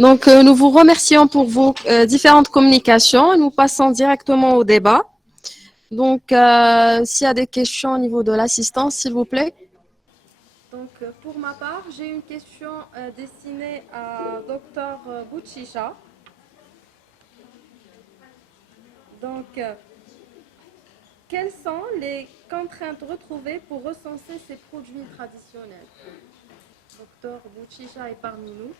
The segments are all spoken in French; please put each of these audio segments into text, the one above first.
Donc, nous vous remercions pour vos différentes communications et nous passons directement au débat. Donc, s'il y a des questions au niveau de l'assistance, s'il vous plaît. Donc, pour ma part, j'ai une question destinée à Dr Bouchisha. Donc, quelles sont les contraintes retrouvées pour recenser ces produits traditionnels? Dr Bouchisha est parmi nous.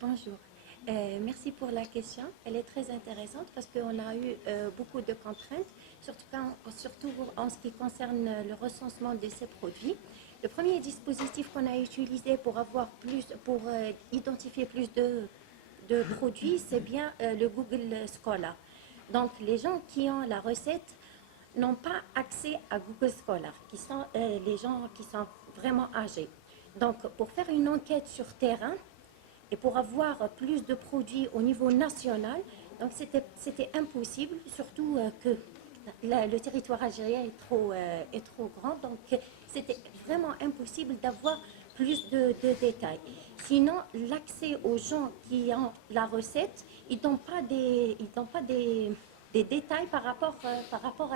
Bonjour. Merci pour la question. Elle est très intéressante parce qu'on a eu beaucoup de contraintes, surtout en ce qui concerne le recensement de ces produits. Le premier dispositif qu'on a utilisé pour identifier plus de produits, c'est bien le Google Scholar. Donc, les gens qui ont la recette n'ont pas accès à Google Scholar, qui sont les gens qui sont vraiment âgés. Donc, pour faire une enquête sur terrain, et pour avoir plus de produits au niveau national, donc c'était impossible, surtout que le territoire algérien est trop grand, donc c'était vraiment impossible d'avoir plus de détails. Sinon, l'accès aux gens qui ont la recette, ils n'ont pas des détails par rapport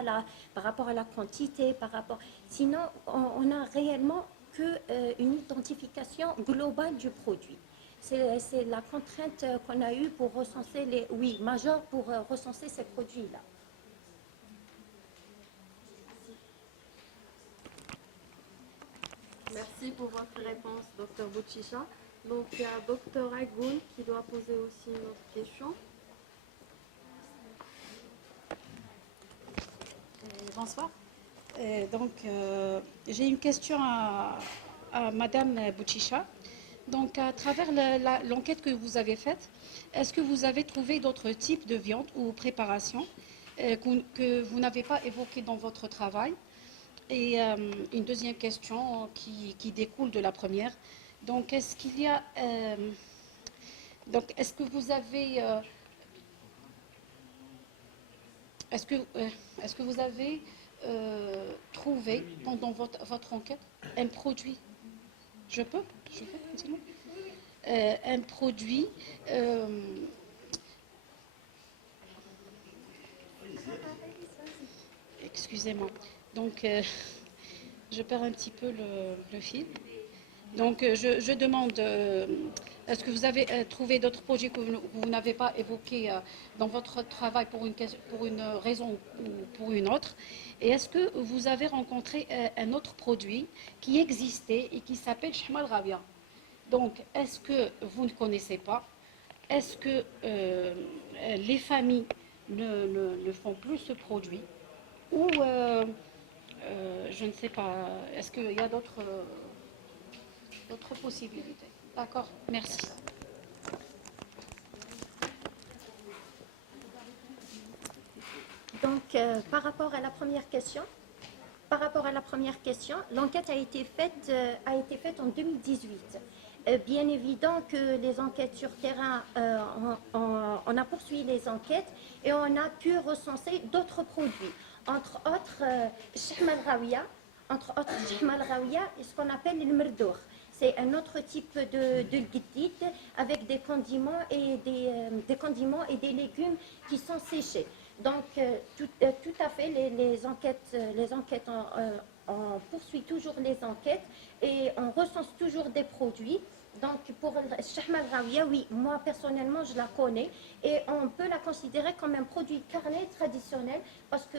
à la quantité, sinon on a réellement qu'une identification globale du produit. C'est la contrainte qu'on a eue pour recenser majeure pour recenser ces produits-là. Merci pour votre réponse, Dr Bouchisha. Donc, il y a Dr Agoun qui doit poser aussi une autre question. Bonsoir. J'ai une question à Madame Bouchisha. Donc, à travers l'enquête que vous avez faite, est-ce que vous avez trouvé d'autres types de viande ou préparations que vous n'avez pas évoquées dans votre travail? Et une deuxième question qui découle de la première. Donc, est-ce qu'il y a... est-ce que vous avez... est-ce que vous avez trouvé pendant votre enquête un produit? Je peux continuer? Un produit excusez-moi. Donc, je perds un petit peu le fil. Donc, je demande, est-ce que vous avez trouvé d'autres projets que vous n'avez pas évoqués dans votre travail pour une raison ou pour une autre? Et est-ce que vous avez rencontré un autre produit qui existait et qui s'appelle Shmal Rabia? Donc, est-ce que vous ne connaissez pas? Est-ce que les familles ne font plus ce produit? Ou, je ne sais pas, est-ce qu'il y a d'autres possibilités? D'accord, merci. Donc, par rapport à la première question, l'enquête a été faite en 2018. Bien évident que les enquêtes sur terrain, on a poursuivi les enquêtes et on a pu recenser d'autres produits, entre autres Shahmal Rawiya, et ce qu'on appelle le merdour. C'est un autre type de guidit avec des condiments et des condiments et des légumes qui sont séchés. Donc, tout à fait, les enquêtes on poursuit toujours les enquêtes et on recense toujours des produits. Donc, pour le Shahma al-Rawiya, oui, moi personnellement, je la connais et on peut la considérer comme un produit carné traditionnel parce que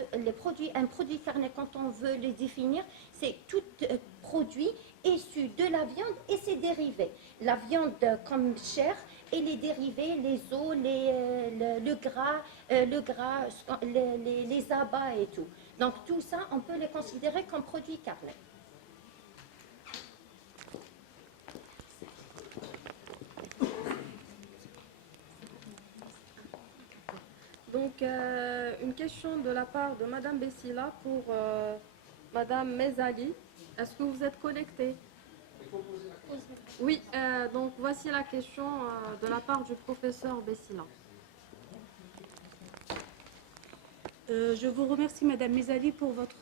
un produit carné, quand on veut le définir, c'est tout produit issu de la viande et ses dérivés. La viande comme chair et les dérivés, les os, le gras, les abats et tout. Donc tout ça, on peut les considérer comme produits carnés. Donc, une question de la part de Madame Bessila pour Madame Mezali. Est-ce que vous êtes connectée? Oui, donc voici la question de la part du professeur Bessila. Je vous remercie, Madame Mezali, pour votre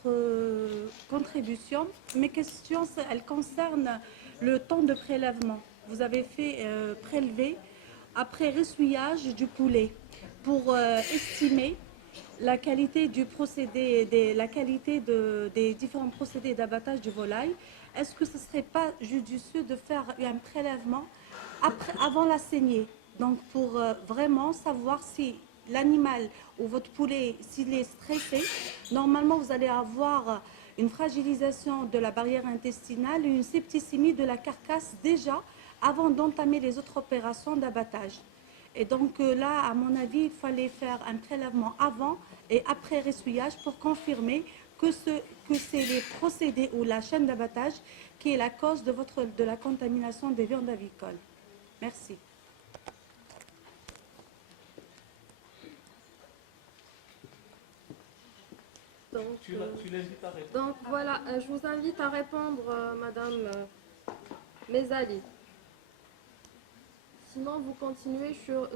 contribution. Mes questions, elles concernent le temps de prélèvement. Vous avez fait prélever après ressuyage du poulet pour estimer la qualité du procédé, la qualité des différents procédés d'abattage du volaille. Est-ce que ce ne serait pas judicieux de faire un prélèvement avant la saignée? Donc pour vraiment savoir si l'animal ou votre poulet, s'il est stressé, normalement vous allez avoir une fragilisation de la barrière intestinale et une septicémie de la carcasse déjà avant d'entamer les autres opérations d'abattage. Et donc là, à mon avis, il fallait faire un prélèvement avant et après ressuyage pour confirmer que c'est les procédés ou la chaîne d'abattage qui est la cause de la contamination des viandes avicoles. Merci. Donc voilà, je vous invite à répondre, Madame Mezali. Sinon, vous continuez sur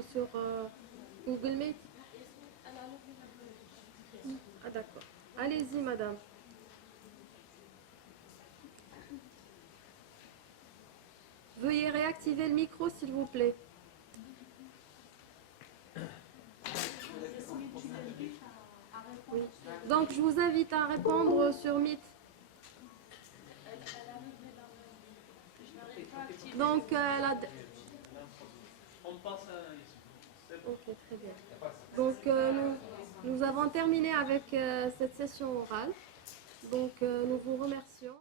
Google Meet. Ah d'accord. Allez-y, Madame. Veuillez réactiver le micro, s'il vous plaît. Oui. Donc, je vous invite à répondre sur Meet. Donc, ok, très bien. Donc, nous avons terminé avec cette session orale. Donc, nous vous remercions.